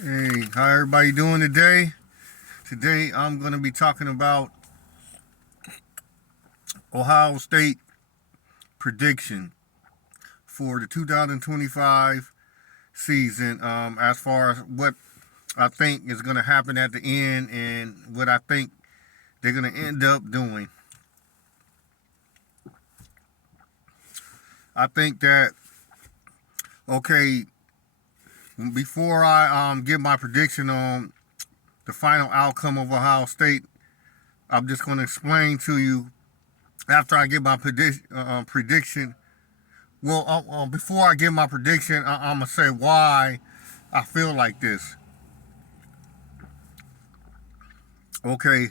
Hey, how everybody doing today? Today I'm going to be talking about Ohio State prediction for the 2025 season, as far as what I think is going to happen at the end and what I think they're going to end up doing. I think that, okay, before I give my prediction on the final outcome of Ohio State, I'm just going to explain to you after I give my prediction. Well, before I give my prediction, I'm going to say why I feel like this. Okay,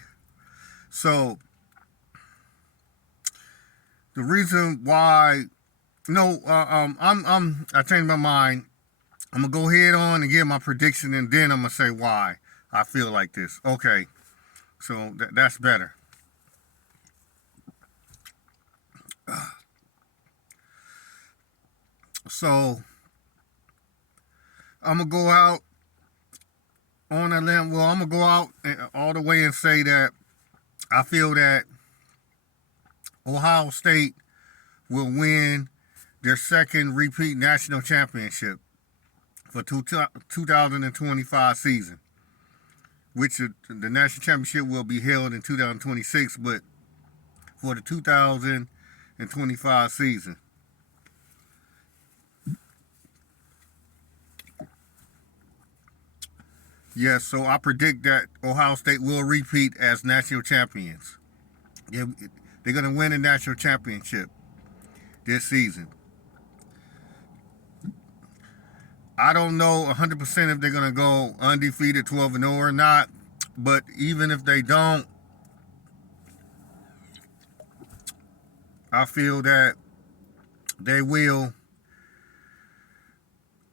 so the reason why, no, I changed my mind. I'm gonna go ahead on and give my prediction, and then I'm gonna say why I feel like this. Okay, so that's better. So I'm gonna go out on a limb. Well, I'm gonna go out all the way and say that I feel that Ohio State will win their second repeat national championship for 2025 season, which the national championship will be held in 2026, but for the 2025 season. Yes, so I predict that Ohio State will repeat as national champions. They're going to win a national championship this season. I don't know 100% if they're going to go undefeated 12-0 or not, but even if they don't, I feel that they will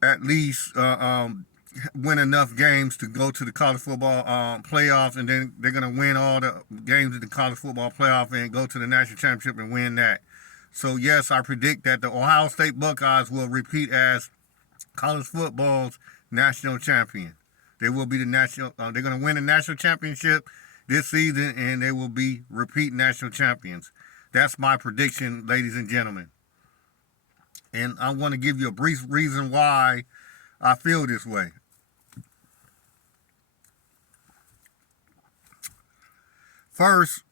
at least win enough games to go to the college football playoffs, and then they're going to win all the games in the college football playoff and go to the national championship and win that. So, yes, I predict that the Ohio State Buckeyes will repeat as college football's national champion. They will be the national. They're going to win the national championship this season, and they will be repeat national champions. That's my prediction, ladies and gentlemen. And I want to give you a brief reason why I feel this way. First,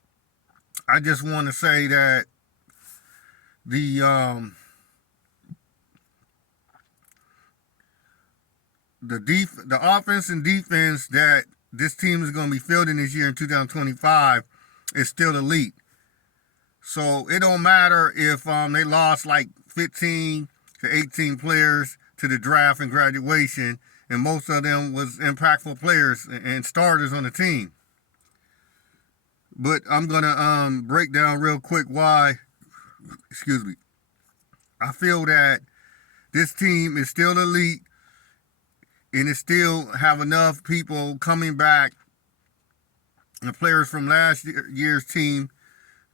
I just want to say that the offense and defense that this team is going to be fielding this year in 2025 is still elite. So it don't matter if they lost like 15 to 18 players to the draft and graduation, and most of them was impactful players and starters on the team. But I'm gonna break down real quick why. Excuse me. I feel that this team is still elite, and it still have enough people coming back, and players from last year's team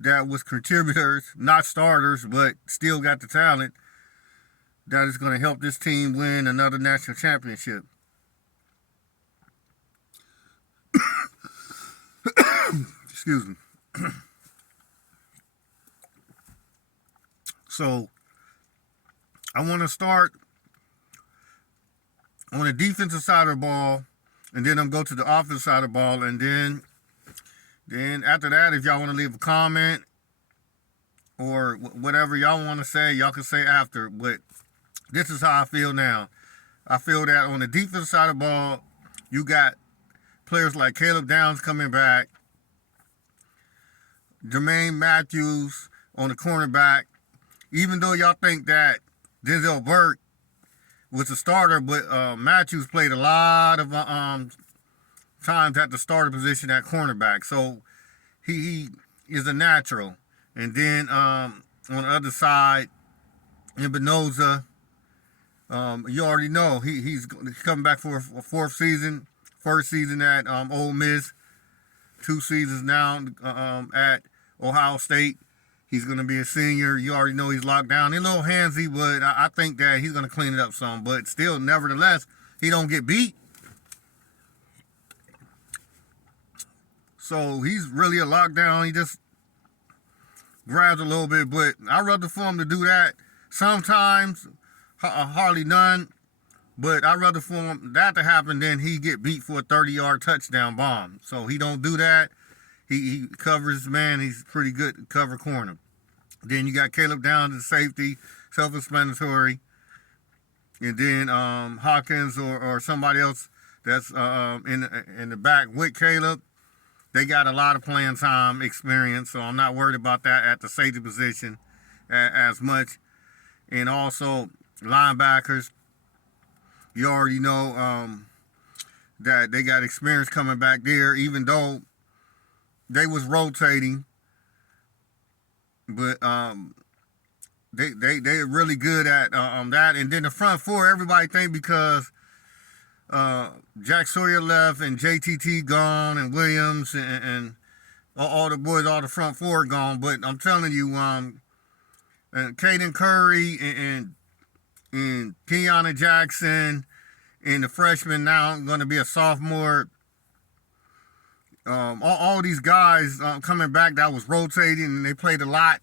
that was contributors, not starters, but still got the talent, that is going to help this team win another national championship. Excuse me. So I want to start on the defensive side of the ball, and then I'm go to the offensive side of the ball, and then after that, if y'all want to leave a comment or whatever y'all want to say, y'all can say after. But this is how I feel now. I feel that on the defensive side of the ball, you got players like Caleb Downs coming back, Jermaine Matthews on the cornerback. Even though y'all think that Denzel Burke was a starter, but Matthews played a lot of times at the starter position at cornerback. So he is a natural. And then on the other side, Espinoza, you already know he's coming back for a fourth season. First season at Ole Miss, 2 seasons now at Ohio State. He's going to be a senior. You already know he's locked down. He's a little handsy, but I think that he's going to clean it up some. But still, nevertheless, he don't get beat. So he's really a lockdown. He just grabs a little bit, but I'd rather for him to do that. Sometimes, hardly none, but I'd rather for him that to happen than he get beat for a 30-yard touchdown bomb. So he don't do that. He covers his man. He's pretty good to cover corner. Then you got Caleb Downs at safety, self-explanatory. And then Hawkins or somebody else that's in the back with Caleb. They got a lot of playing time experience, so I'm not worried about that at the safety position as much. And also linebackers, you already know that they got experience coming back there, even though they was rotating. But they're really good at that. And then the front four, everybody think because Jack Sawyer left and JTT gone and Williams and all the boys, all the front four gone. But I'm telling you, and Caden Curry and Keanu Jackson and the freshman now going to be a sophomore. All these guys coming back that was rotating and they played a lot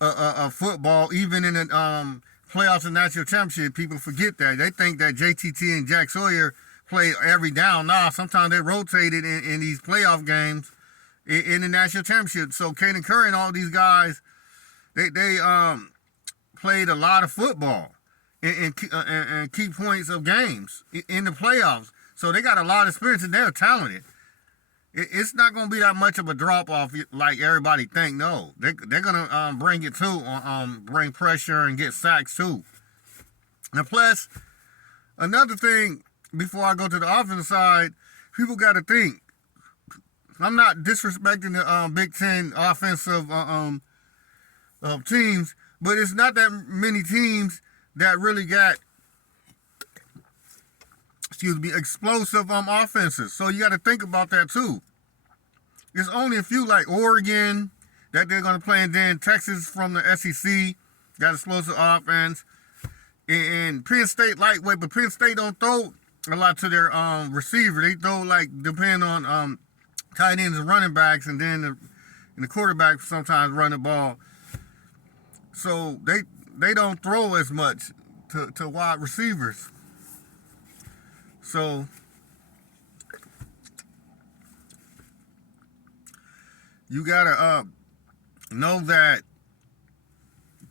of football, even in the playoffs and national championship. People forget that. They think that JTT and Jack Sawyer play every down. Nah, sometimes they rotated in these playoff games in the national championship. So Caden Curry and all these guys, they played a lot of football and key points of games in the playoffs. So they got a lot of experience and they're talented. It's not going to be that much of a drop-off like everybody think. No, they're going to bring it too, bring pressure and get sacks too. And plus, another thing, before I go to the offensive side, people got to think. I'm not disrespecting the Big Ten offensive teams, but it's not that many teams that really got, explosive offenses. So you got to think about that too. There's only a few like Oregon that they're going to play, and then Texas from the SEC got explosive offense, and Penn State lightweight, but Penn State don't throw a lot to their receiver. They throw like depend on tight ends and running backs, and then the quarterback sometimes run the ball. So they don't throw as much to wide receivers. So you gotta know that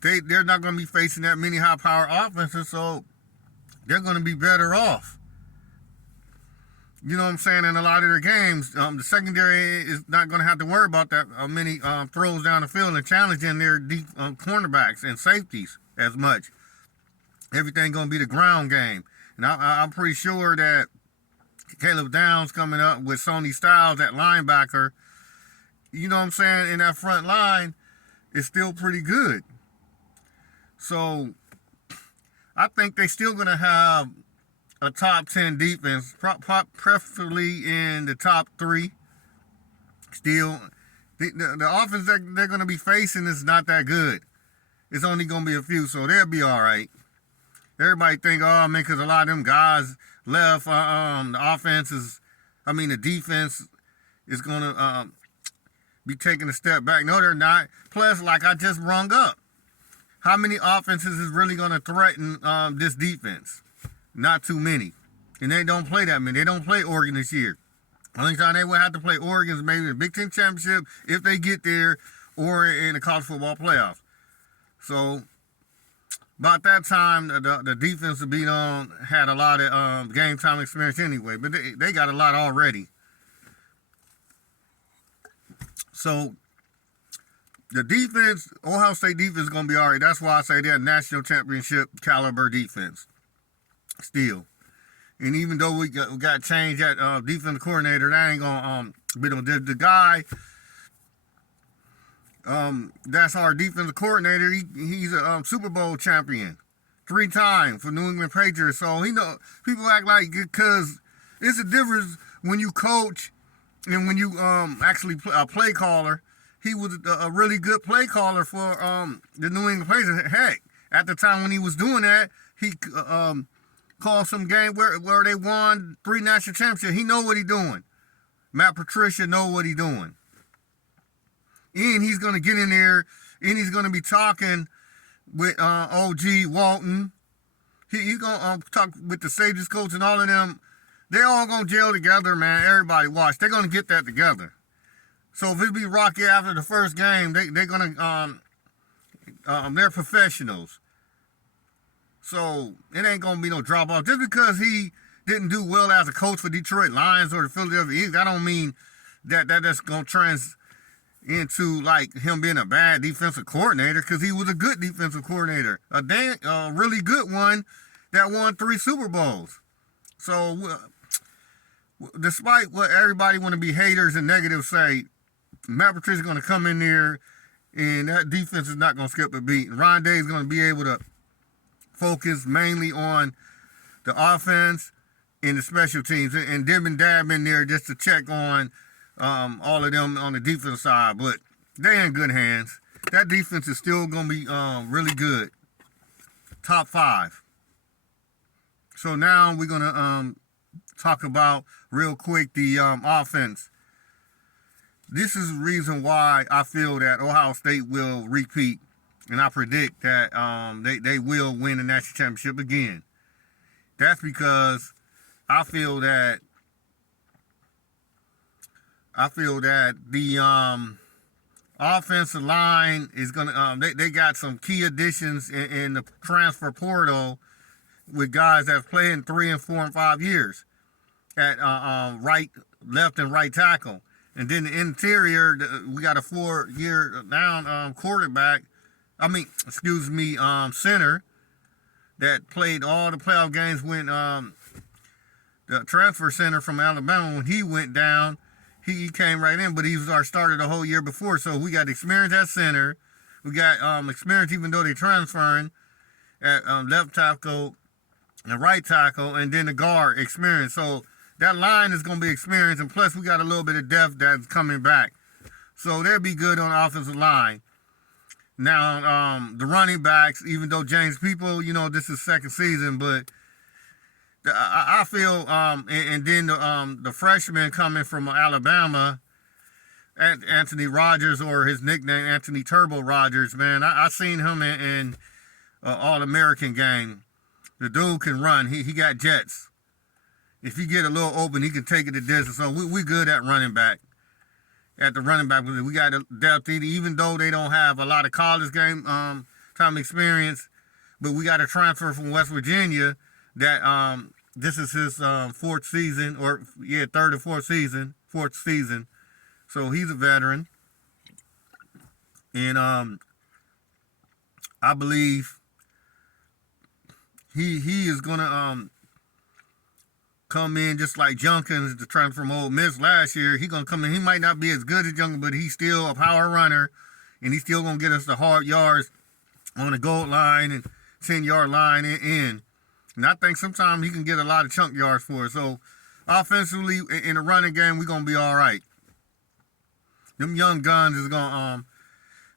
they're not gonna be facing that many high-power offenses, so they're gonna be better off. You know what I'm saying? In a lot of their games, the secondary is not gonna have to worry about that many throws down the field and challenging their deep cornerbacks and safeties as much. Everything gonna be the ground game. And I'm pretty sure that Caleb Downs coming up with Sonny Styles at linebacker, you know what I'm saying, in that front line is still pretty good. So I think they still going to have a top 10 defense, preferably in the top 3. Still, the offense that they're going to be facing is not that good. It's only going to be a few, so they'll be all right. Everybody think, oh, man, because a lot of them guys left. The defense is going to be taking a step back. No, they're not. Plus, like I just rung up, how many offenses is really going to threaten this defense? Not too many. And they don't play that many. They don't play Oregon this year. Only time they will have to play Oregon is maybe the Big Ten Championship, if they get there, or in the college football playoffs. So about that time, the defense to beat on had a lot of game time experience anyway, but they got a lot already. So the defense, Ohio State defense is going to be all right. That's why I say they're a national championship caliber defense still. And even though we got changed at defensive coordinator, that ain't going to be the guy. That's our defensive coordinator. He's a Super Bowl champion 3 times for New England Patriots. So he know people act like, because it's a difference when you coach and when you actually a play caller. He was a really good play caller for the New England Patriots. Heck, at the time when he was doing that, he called some game where they won 3 national championships. He know what he's doing. Matt Patricia know what he's doing. And he's going to get in there, and he's going to be talking with OG Walton. He's going to talk with the safety coach and all of them. They're all going to gel together, man. Everybody watch. They're going to get that together. So if it be rocky after the first game, they're going to, they're professionals. So it ain't going to be no drop off. Just because he didn't do well as a coach for Detroit Lions or the Philadelphia Eagles, I don't mean that's going to trans into like him being a bad defensive coordinator, because he was a good defensive coordinator, a really good one that won 3 Super Bowls. So despite what everybody want to be haters and negative say, Matt Patricia is going to come in there and that defense is not going to skip a beat. And Ron Day is going to be able to focus mainly on the offense and the special teams, and dib and dab in there just to check on all of them on the defensive side. But they're in good hands. That defense is still going to be really good. Top 5. So now we're going to talk about real quick the offense. This is the reason why I feel that Ohio State will repeat, and I predict that they will win the national championship again. That's because I feel that the offensive line is gonna. They got some key additions in the transfer portal with guys that have played in 3 and 4 and 5 years at left and right tackle, and then the interior we got a 4-year down quarterback. Center that played all the playoff games when the transfer center from Alabama, when he went down, he came right in, but he was our starter the whole year before. So we got experience at center. We got experience even though they're transferring at left tackle and right tackle, and then the guard experience. So that line is going to be experienced, and plus we got a little bit of depth that's coming back. So they'll be good on the offensive line. Now, the running backs, even though James People, this is second season, but I feel, and then the freshman coming from Alabama, Anthony Rogers, or his nickname, Anthony Turbo Rogers, man, I seen him in All-American game. The dude can run. He got jets. If you get a little open, he can take it the distance. So we good at running back. At the running back, we got a depth, even though they don't have a lot of college game time experience, but we got a transfer from West Virginia that this is his third or fourth season. So he's a veteran, and I believe he is gonna come in just like Junkins, the transfer from Ole Miss last year. He's going to come in. He might not be as good as Junkins, but he's still a power runner, and he's still going to get us the hard yards on the goal line and 10-yard line in. And I think sometimes he can get a lot of chunk yards for us. So offensively, in the running game, we're going to be all right. Them young guns is going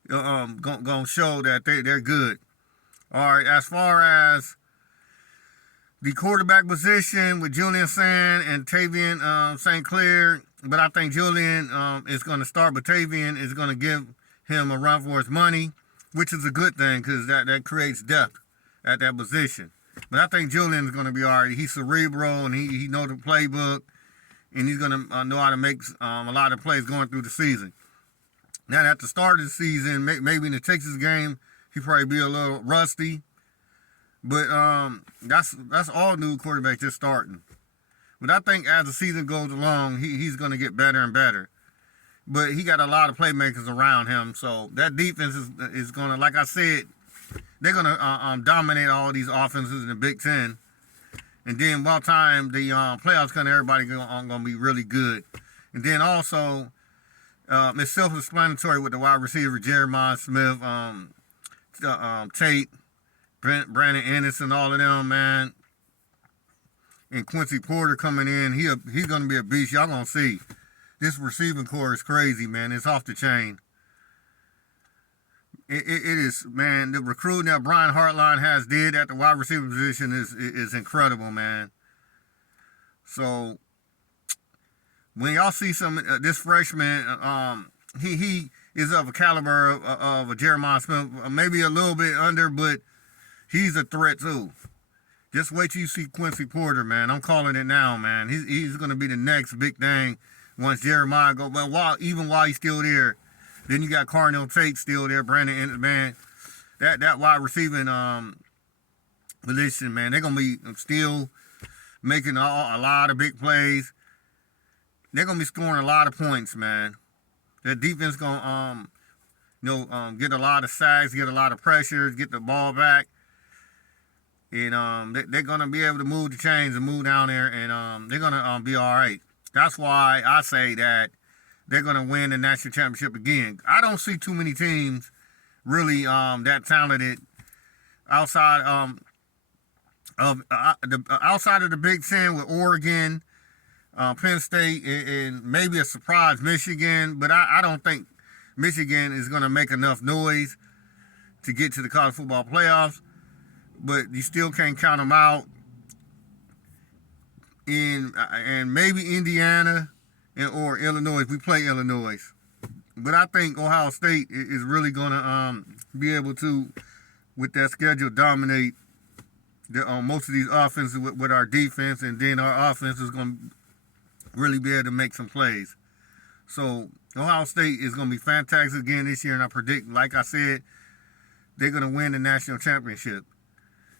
to show that they're good. All right, as far as the quarterback position with Julian Sand and Tavian St. Clair, but I think Julian is going to start, but Tavian is going to give him a run for his money, which is a good thing because that creates depth at that position. But I think Julian is going to be all right. He's cerebral, and he knows the playbook, and he's going to know how to make a lot of plays going through the season. Now, at the start of the season, maybe in the Texas game, he'll probably be a little rusty. But that's all new quarterbacks just starting. But I think as the season goes along, he's going to get better and better. But he got a lot of playmakers around him, so that defense is going to, like I said, they're going to dominate all these offenses in the Big Ten. And then by the time the playoffs come, everybody going to be really good. And then also, it's self-explanatory with the wide receiver, Jeremiah Smith, Tate, Brandon Anderson, all of them, man. And Quincy Porter coming in. He's going to be a beast. Y'all going to see. This receiving core is crazy, man. It's off the chain. It is, man. The recruiting that Brian Hartline has did at the wide receiver position is incredible, man. So, when y'all see some this freshman, he is of a caliber of a Jeremiah Smith, maybe a little bit under, but he's a threat too. Just wait till you see Quincy Porter, man. I'm calling it now, man. He's going to be the next big thing once Jeremiah go. But while he's still there, then you got Carnell Tate still there, Brandon, man. That wide receiving position, man, they're going to be still making a lot of big plays. They're going to be scoring a lot of points, man. Their defense going to get a lot of sacks, get a lot of pressures, get the ball back. And they're going to be able to move the chains and move down there, and they're going to be all right. That's why I say that they're going to win the national championship again. I don't see too many teams really that talented outside outside of the Big Ten with Oregon, Penn State, and maybe a surprise Michigan. But I don't think Michigan is going to make enough noise to get to the college football playoffs. But you still can't count them out. And maybe Indiana or Illinois if we play Illinois. But I think Ohio State is really going to be able to, with that schedule, dominate most of these offenses with our defense, and then our offense is going to really be able to make some plays. So Ohio State is going to be fantastic again this year, and I predict, like I said, they're going to win the national championship.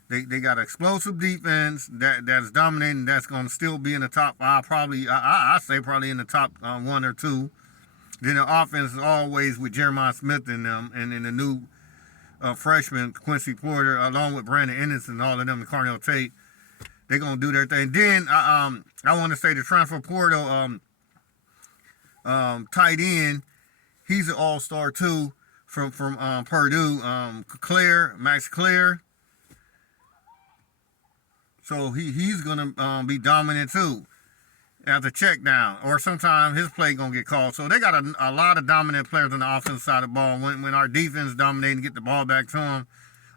They got an explosive defense that's dominating. That's going to still be in the top five, probably. I say probably in the top 1 or 2. Then the offense is always with Jeremiah Smith in them, and then the new freshman Quincy Porter, along with Brandon Anderson and all of them, and Carnell Tate. They're going to do their thing. Then I want to say the transfer portal tight end, he's an all-star too from Purdue. Max Clare. So he's going to be dominant too as a check down, or sometimes his play going to get called. So they got a lot of dominant players on the offensive side of the ball. When our defense dominates and get the ball back to them,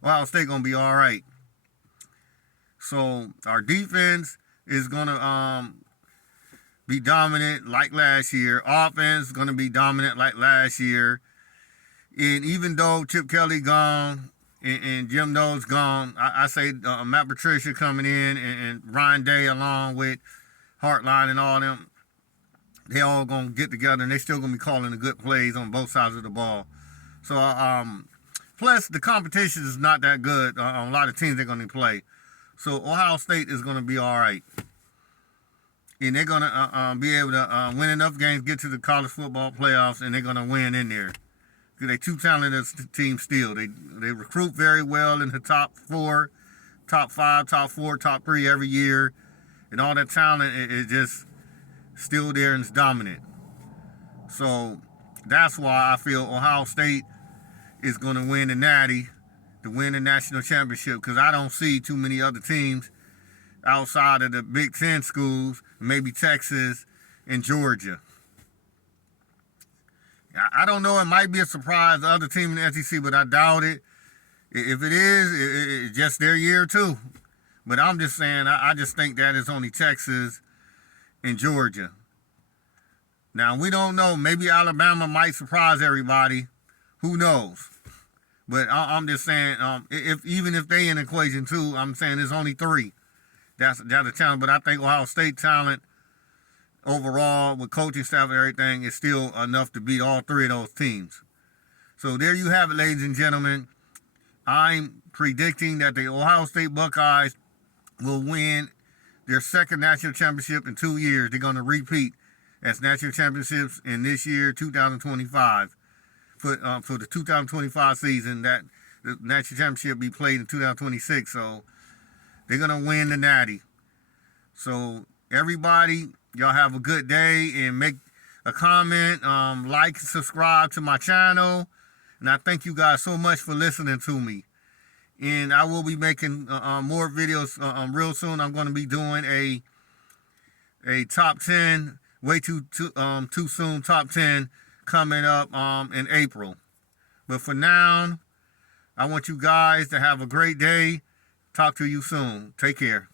Ohio State going to be all right. So our defense is going to be dominant like last year. Offense is going to be dominant like last year. And even though Chip Kelly gone, and Jim Knowles gone, I say Matt Patricia coming in and Ryan Day along with Hartline and all them, they all going to get together and they still going to be calling the good plays on both sides of the ball. So, plus the competition is not that good on a lot of teams they're going to play. So Ohio State is going to be all right. And they're going to be able to win enough games, get to the college football playoffs, and they're going to win in there. They're too talented team still. They recruit very well in the top 4, top 5, top 4, top 3 every year. And all that talent is just still there and it's dominant. So that's why I feel Ohio State is going to win the Natty, to win the national championship, because I don't see too many other teams outside of the Big Ten schools, maybe Texas and Georgia. I don't know. It might be a surprise to other team in the SEC, but I doubt it. If it is, it's just their year too. But I'm just saying, I just think that it's only Texas and Georgia. Now, we don't know. Maybe Alabama might surprise everybody. Who knows? But I'm just saying, even if they in the equation too, I'm saying there's only 3. That's a talent. But I think Ohio State talent overall, with coaching staff and everything, is still enough to beat all 3 of those teams. So there you have it, ladies and gentlemen. I'm predicting that the Ohio State Buckeyes will win their second national championship in 2 years. They're going to repeat as national championships in this year, 2025. For the 2025 season, that the national championship be played in 2026. So they're going to win the Natty. So everybody, y'all have a good day, and make a comment, like, subscribe to my channel. And I thank you guys so much for listening to me. And I will be making more videos real soon. I'm going to be doing a top 10, way too soon, top 10 coming up in April. But for now, I want you guys to have a great day. Talk to you soon. Take care.